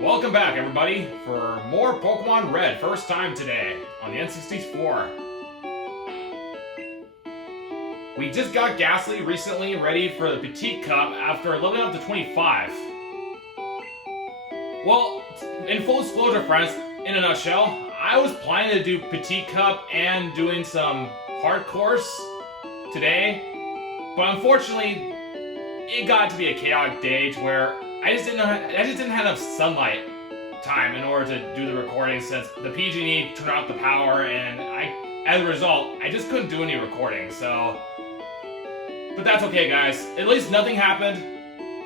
Welcome back, everybody, for more Pokemon Red. First time today on the N64. We just got Ghastly recently ready for the Petite Cup after leveling up to 25. Well, in full disclosure, friends, in a nutshell, I was planning to do Petite Cup and doing some hard course today, but unfortunately, it got to be a chaotic day to where I just didn't have enough sunlight time in order to do the recording since the PG&E turned off the power, and as a result, I just couldn't do any recording. So, but that's okay, guys. At least nothing happened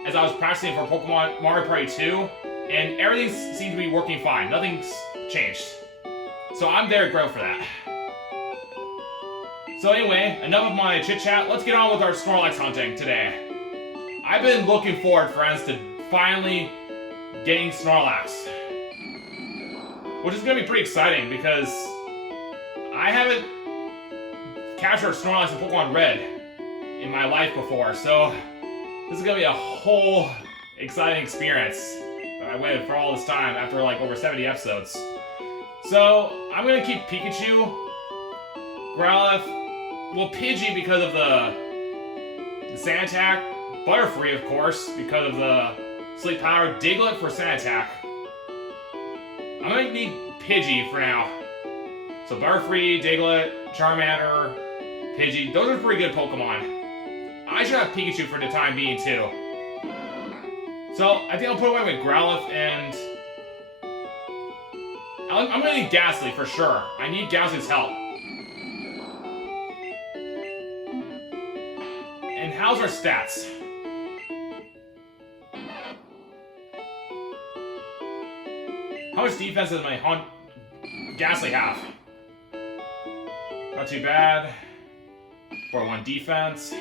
as I was practicing for Pokemon Mario Party 2, and everything seemed to be working fine. Nothing's changed. So I'm very grateful for that. So anyway, enough of my chit-chat. Let's get on with our Snorlax hunting today. I've been looking forward, friends, to finally getting Snorlax, which is going to be pretty exciting because I haven't captured Snorlax in Pokemon Red in my life before, so this is going to be a whole exciting experience that I waited for all this time after like over 70 episodes. So I'm going to keep Pikachu, Growlithe, well, Pidgey because of the Sand Attack, Butterfree, of course, because of the Sleep Power, Diglett for Sand Attack. I'm gonna need Pidgey for now. So Butterfree, Diglett, Charmander, Pidgey, those are pretty good Pokemon. I should have Pikachu for the time being too. So I think I'll put away with Growlithe and I'm gonna need Ghastly for sure. I need Ghastly's help. And how's our stats? How much defense does my Ghastly have? Not too bad. 4-1 defense.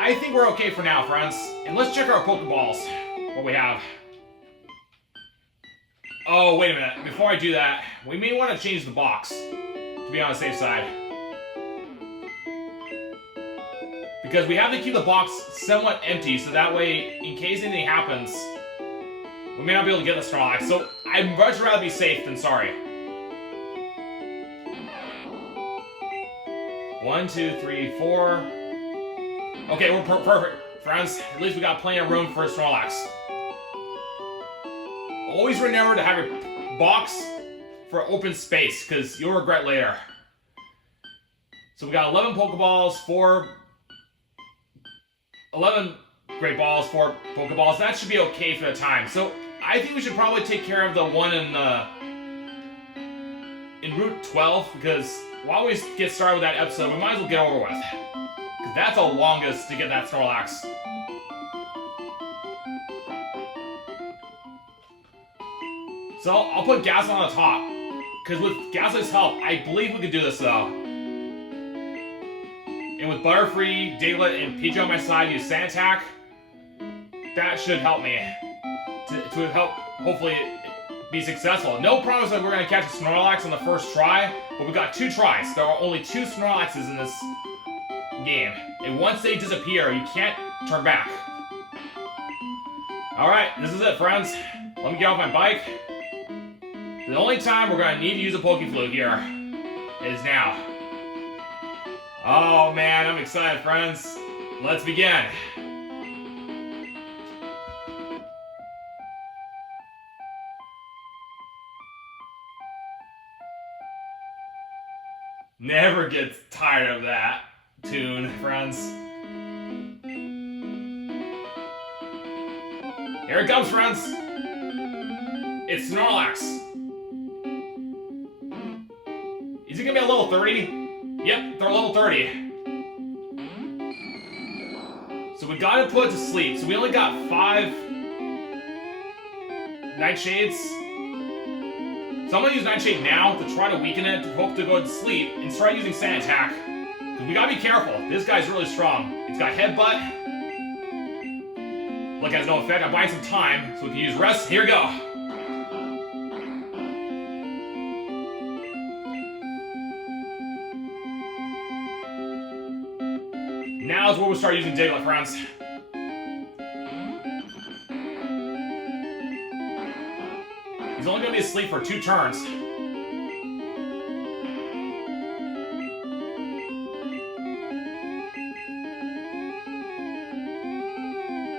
I think we're okay for now, friends. And let's check our Pokeballs. What we have. Oh, wait a minute. Before I do that, we may want to change the box to be on the safe side. Because we have to keep the box somewhat empty, so that way, in case anything happens, we may not be able to get the Snorlax. So I'd much rather be safe than sorry. 1, 2, 3, 4. Okay, we're perfect, friends. At least we got plenty of room for a Snorlax. Always remember to have your box for open space, because you'll regret later. So we got 11 Pokeballs, 11 Great Balls, 4 Pokeballs. That should be okay for the time. So I think we should probably take care of the one in Route 12, because while we get started with that episode, we might as well get over with. Because that's the longest to get that Snorlax. So I'll put Ghastly on the top, because with Ghastly's help, I believe we can do this though. And with Butterfree, Diglett, and Pidgey on my side, use Sand Attack. That should help me to help hopefully be successful. No promise that we're going to catch a Snorlax on the first try, but we've got 2 tries. There are only 2 Snorlaxes in this game, and once they disappear, you can't turn back. Alright, this is it, friends. Let me get off my bike. The only time we're going to need to use a Pokeflute here is now. Oh man, I'm excited, friends. Let's begin. Never gets tired of that tune, friends. Here it comes, friends. It's Snorlax. Is he gonna be a level 30? Yep, they're level 30. So we gotta put it to sleep. So we only got 5 Nightshades. So I'm gonna use Nightshade now to try to weaken it, to hope to go to sleep, and start using Sand Attack. Because we gotta be careful. This guy's really strong. He's got Headbutt. Like, has no effect. I'm buying some time, so we can use Rest. Here we go. we start using Diglett, friends. He's only gonna be asleep for 2 turns.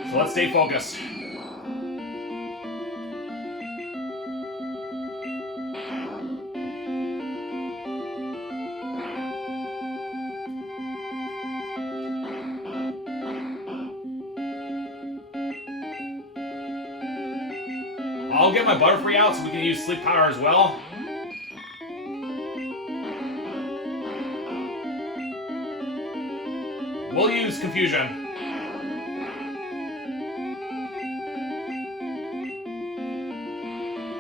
So let's stay focused. I'll get my Butterfree out so we can use Sleep Powder as well. We'll use Confusion.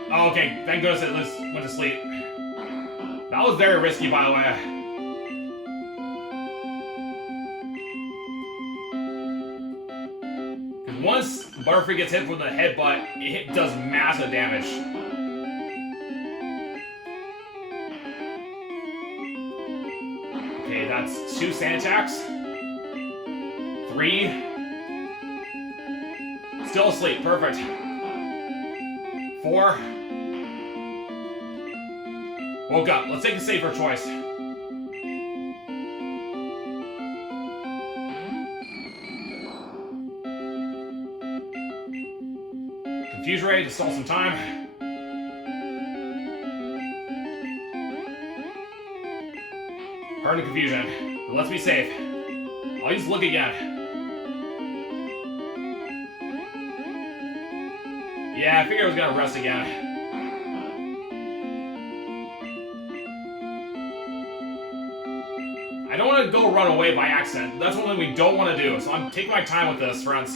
Oh, okay, thank goodness it went to sleep. That was very risky, by the way. Because once Butterfree gets hit with a headbutt, it does massive damage. Okay, that's 2 sand attacks. 3. Still asleep, perfect. 4. Woke up. Let's take a safer choice. Confuse Ray to stall some time. Hard to Confusion. But let's be safe. I'll use Look again. Yeah, I figured I was gonna rest again. I don't want to go run away by accident. That's one thing we don't want to do. So I'm taking my time with this, friends.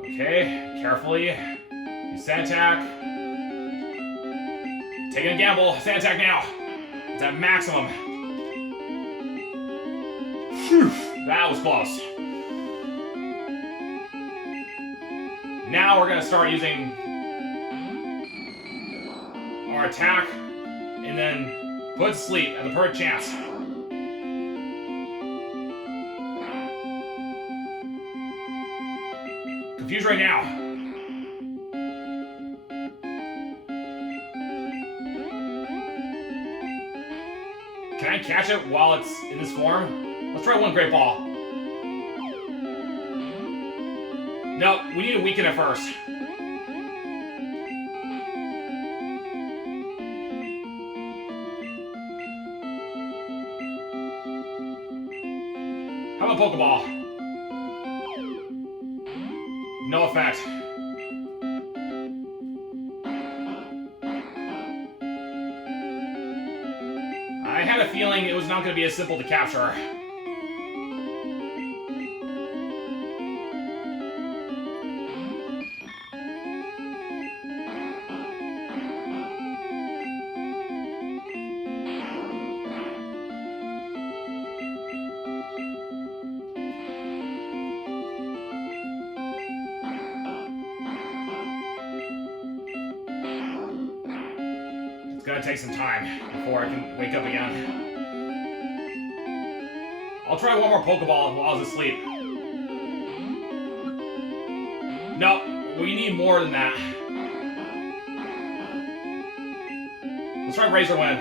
Okay, carefully. Use Sand Attack. Taking a gamble. Sand Attack now. It's at maximum. Phew, that was close. Now we're going to start using our attack and then put to sleep at the perfect chance. Confuse right now. Can I catch it while it's in this form? Let's try one Great Ball. No, we need to weaken it first. How about Pokeball? No effect. I had a feeling it was not going to be as simple to capture. Gonna take some time before I can wake up again. I'll try one more Pokeball while I was asleep. No, we need more than that. Let's try Razor Wind.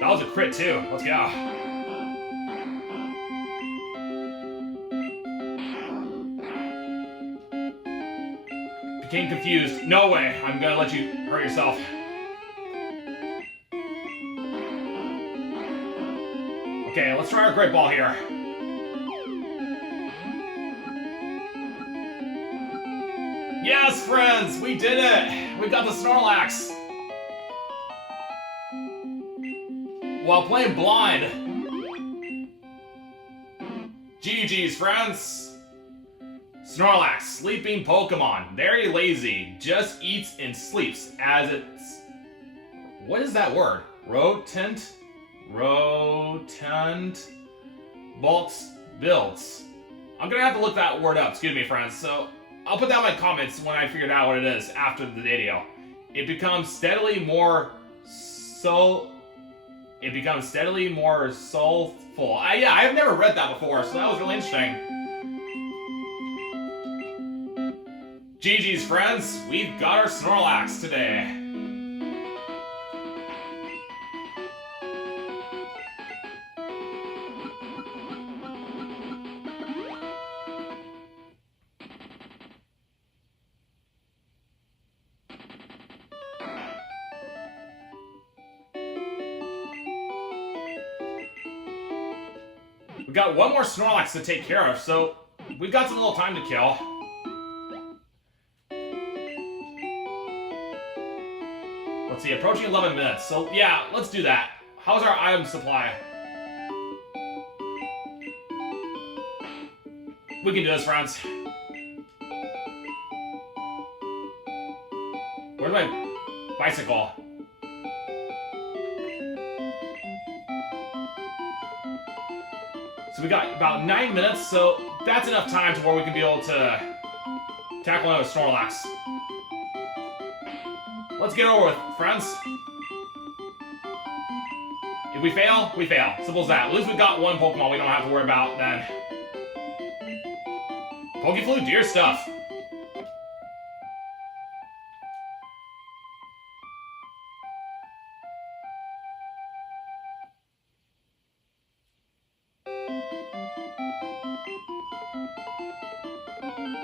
That was a crit too. Let's go. Became confused. No way. I'm gonna let you hurt yourself. Okay, let's try our Great Ball here. Yes, friends! We did it! We got the Snorlax! While playing blind. GG's, friends! Snorlax, sleeping Pokemon. Very lazy. Just eats and sleeps as it's... What is that word? Rotent? Bulks builds. I'm gonna have to look that word up. Excuse me, friends. So, I'll put down my comments when I figured out what it is after the video. It becomes steadily more soulful. Yeah, I've never read that before, so that was really interesting. GG's, friends. We've got our Snorlax today. We've got one more Snorlax to take care of, so we've got some little time to kill. Let's see, approaching 11 minutes. So yeah, let's do that. How's our item supply? We can do this, friends. Where's my bicycle? So we got about 9 minutes, so that's enough time to where we can be able to tackle another Snorlax. Let's get over with, friends. If we fail, we fail. Simple as that. At least we've got one Pokemon we don't have to worry about then. Pokeflu, do your stuff.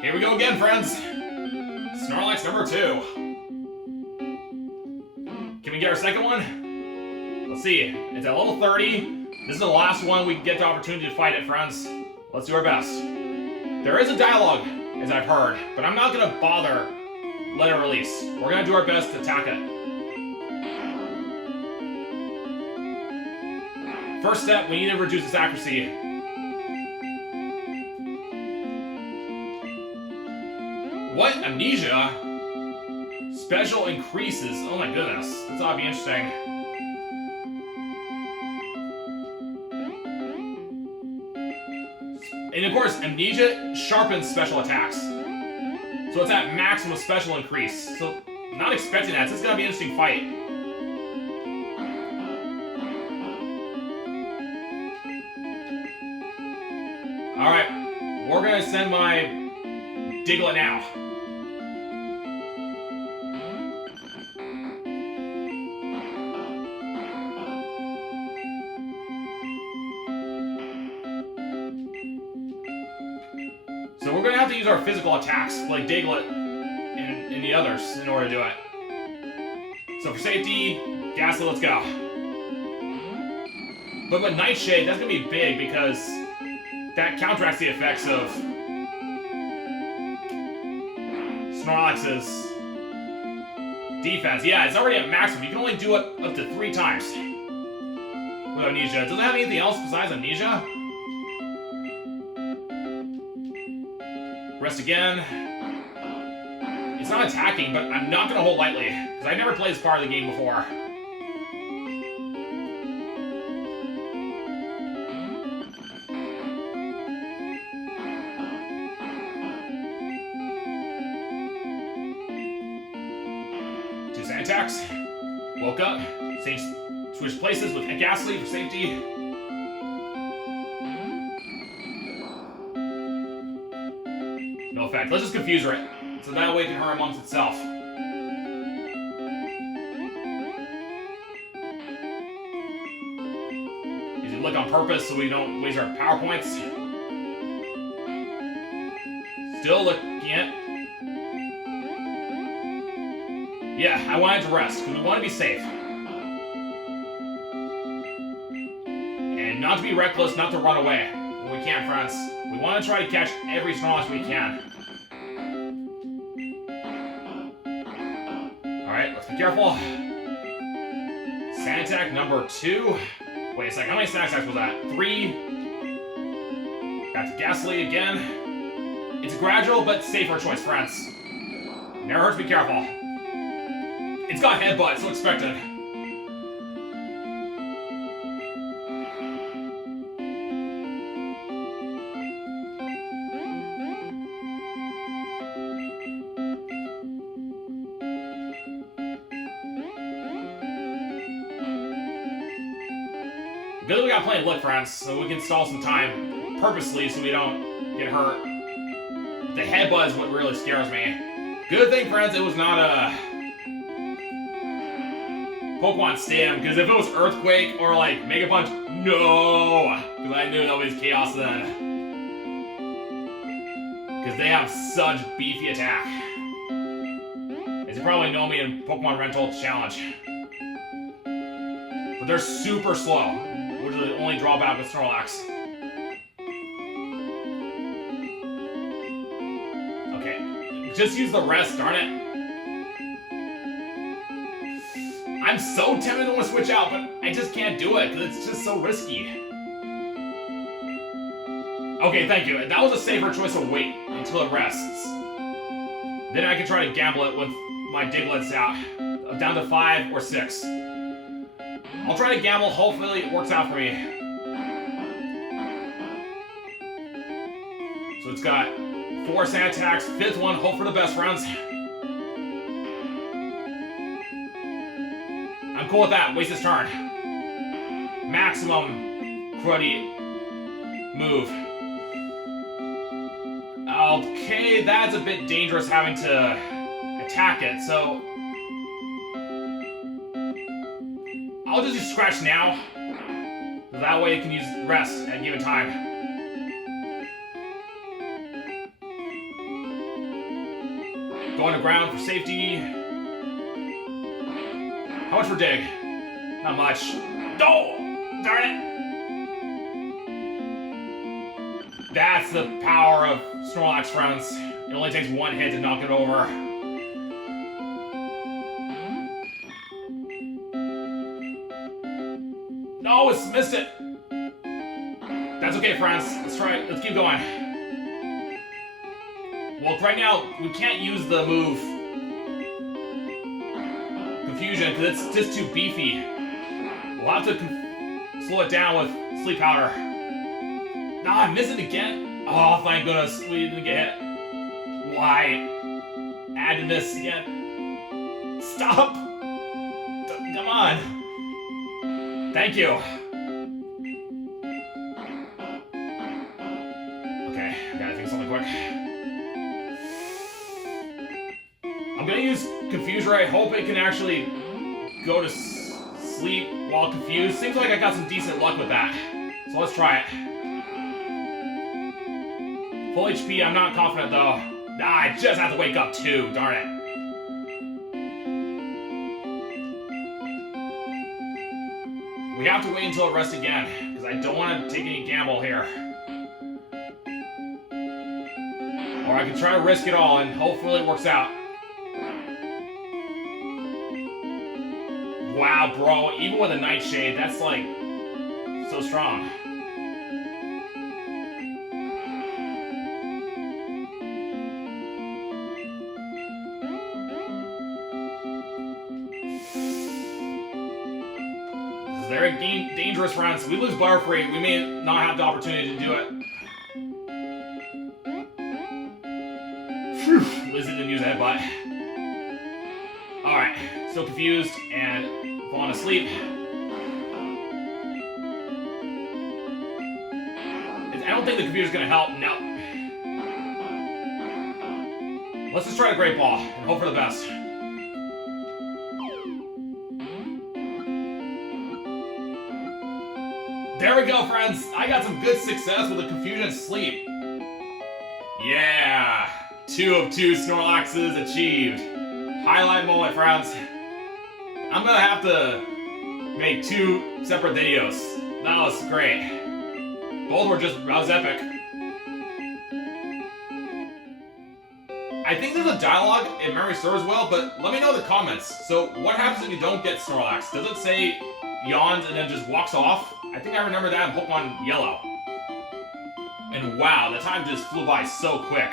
Here we go again, friends. Snorlax number 2. Can we get our second one? Let's see. It's at level 30. This is the last one we get the opportunity to fight it, friends. Let's do our best. There is a dialogue, as I've heard, but I'm not going to bother letting it release. We're going to do our best to attack it. First step, we need to reduce its accuracy. What? Amnesia? Special increases. Oh my goodness. This ought to be interesting. And of course, Amnesia sharpens special attacks. So it's at maximum special increase. So, not expecting that. This is going to be an interesting fight. Alright. We're going to send my Diglett now. So we're going to have to use our physical attacks, like Diglett and the others, in order to do it. So for safety, Ghastly, let's go. But with Nightshade, that's going to be big because that counteracts the effects of Snorlax's defense. Yeah, it's already at maximum. You can only do it up to 3 times with Amnesia. Does it have anything else besides Amnesia? Rest again. It's not attacking, but I'm not going to hold lightly, because I've never played this part of the game before. Two sand attacks. Woke up. Switch places with Ghastly for safety. No effect. Let's just confuse her, so that way it can hurt amongst itself. Use it look on purpose so we don't waste our power points. Still looking at. Yeah, I wanted to rest because we want to be safe. And not to be reckless, not to run away when we can, friends. We want to try to catch every Snorlax we can. Alright, let's be careful. Sand attack number 2. Wait a second, how many sand attacks was that? 3. Back to Ghastly again. It's gradual, but safer choice, friends. Never hurts to be careful. It's got headbutt, so expected. Good that we got plenty of luck, friends, so we can stall some time purposely so we don't get hurt. The headbutt is what really scares me. Good thing, friends, it was not a Pokemon Stam, because if it was Earthquake or like Mega Punch, no! Because I knew nobody's Chaos then. Because they have such beefy attack. As you probably know me in Pokemon Rental Challenge. But they're super slow, which is the only drawback with Snorlax. Okay, just use the rest, darn it. I'm so tempted to want to switch out, but I just can't do it, because it's just so risky. Okay, thank you. That was a safer choice to wait until it rests. Then I can try to gamble it with my Diglets out. Down to 5 or 6. I'll try to gamble, hopefully it works out for me. So it's got 4 sand attacks, 5th one, hope for the best, friends. I'm cool with that, waste his turn. Maximum cruddy move. Okay, that's a bit dangerous having to attack it, so I'll just use Scratch now. That way it can use rest at a given time. Going to ground for safety. How much for dig? Not much. Oh! Darn it! That's the power of Snorlax, friends. It only takes 1 hit to knock it over. No, it's missed it. That's okay, friends. Let's try it. Let's keep going. Well, right now, we can't use the move Confusion, because it's just too beefy. We'll have to slow it down with Sleep Powder. No, I missed it again. Oh, thank goodness we didn't get hit. Why? Add to miss again. Stop! Come on. Thank you. Okay, I gotta think of something quick. I'm gonna use Confuser. I hope it can actually go to sleep while confused. Seems like I got some decent luck with that. So let's try it. Full HP, I'm not confident though. I just have to wake up too, darn it. We have to wait until it rests again, because I don't want to take any gamble here. Or I can try to risk it all and hopefully it works out. Wow, bro, even with a Nightshade, that's like so strong. Very dangerous rounds. We lose Butterfree, we may not have the opportunity to do it. Phew, Lizzie didn't use a headbutt. Alright, still confused and falling asleep. I don't think the computer's gonna help. No. Let's just try a Great Ball and hope for the best. There we go, friends. I got some good success with the Confusion Sleep. Yeah! 2 of 2 Snorlaxes achieved. Highlight moment, friends. I'm gonna have to make 2 separate videos. That was great. Both were just, that was epic. I think there's a dialogue, if memory serves well, but let me know in the comments. So, what happens if you don't get Snorlax? Does it say yawns and then just walks off? I think I remember that in Pokemon Yellow. And wow, the time just flew by so quick.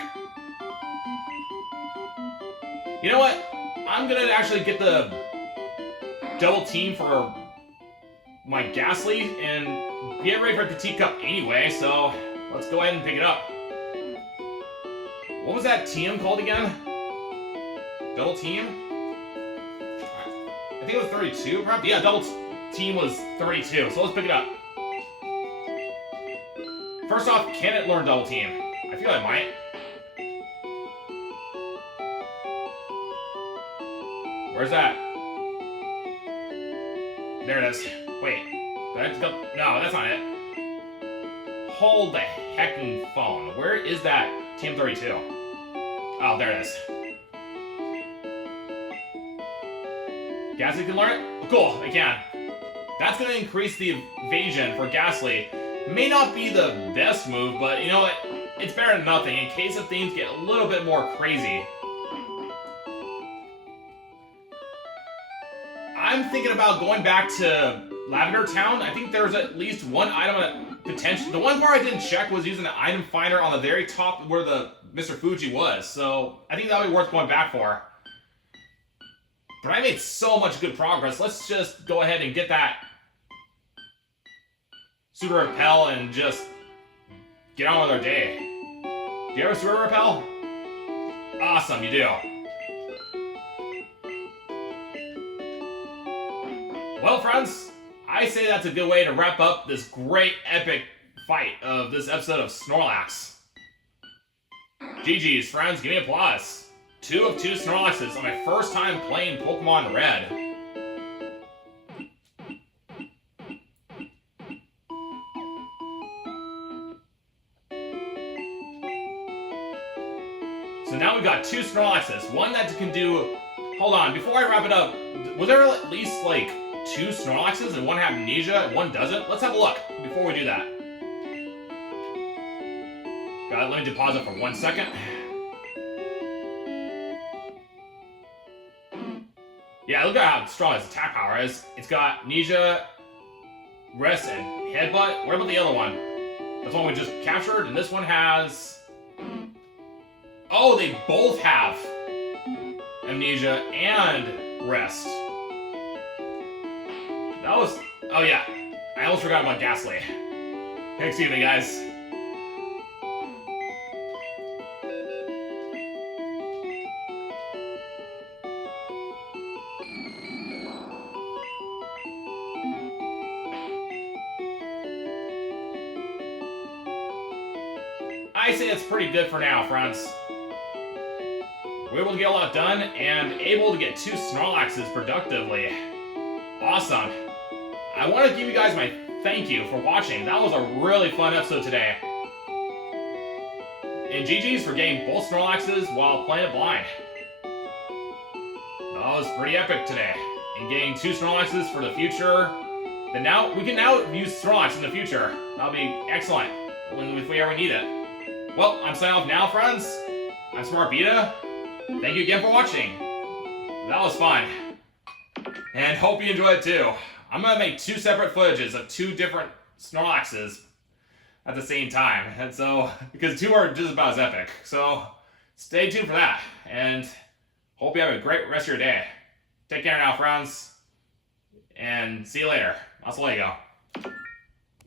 You know what? I'm gonna actually get the double team for my Ghastly and get ready for the Teacup anyway, so let's go ahead and pick it up. What was that team called again? Double team? I think it was 32, perhaps? Yeah, double team was 32, so let's pick it up. first off, can it learn Double Team? I feel it might. Where's that? There it is. Wait. Do I have to go? No, that's not it. Hold the heckin' phone. Where is that TM32? Oh, there it is. Ghastly can learn it? Oh, cool, I can. That's going to increase the evasion for Ghastly. May not be the best move, but you know what? It's better than nothing in case of things get a little bit more crazy. I'm thinking about going back to Lavender Town. I think there's at least one item at potential. The one part I didn't check was using the item finder on the very top where the Mr. Fuji was. So I think that would be worth going back for. But I made so much good progress. Let's just go ahead and get that Super Repel and just get on with our day. Do you have a Super Repel? Awesome, you do. Well, friends, I say that's a good way to wrap up this great epic fight of this episode of Snorlax. GG's, friends, give me applause. 2 of 2 Snorlaxes on my first time playing Pokemon Red. So now we've got 2 Snorlaxes. One that can do... Hold on, before I wrap it up, was there at least, like, 2 Snorlaxes and one have amnesia and one doesn't? Let's have a look before we do that. Let me deposit for 1 second. Yeah, look at how strong its attack power is. It's got amnesia, rest, and headbutt. What about the other one? That's one we just captured, and this one has... Oh, they both have amnesia and rest. That was... Oh yeah, I almost forgot about Ghastly. Excuse me, guys. I say it's pretty good for now, friends. We're able to get a lot done and able to get 2 Snorlaxes productively. Awesome. I want to give you guys my thank you for watching. That was a really fun episode today. And GG's for getting both Snorlaxes while playing it blind. That was pretty epic today. And getting 2 Snorlaxes for the future. Then now we can now use Snorlax in the future. That'll be excellent if we ever need it. Well, I'm signing off now, friends. I'm Smart Beta. Thank you again for watching. That was fun. And hope you enjoyed it too. I'm going to make 2 separate footages of 2 different Snorlaxes at the same time. And so, because 2 are just about as epic. So, stay tuned for that. And hope you have a great rest of your day. Take care now, friends. And see you later. Hasta luego.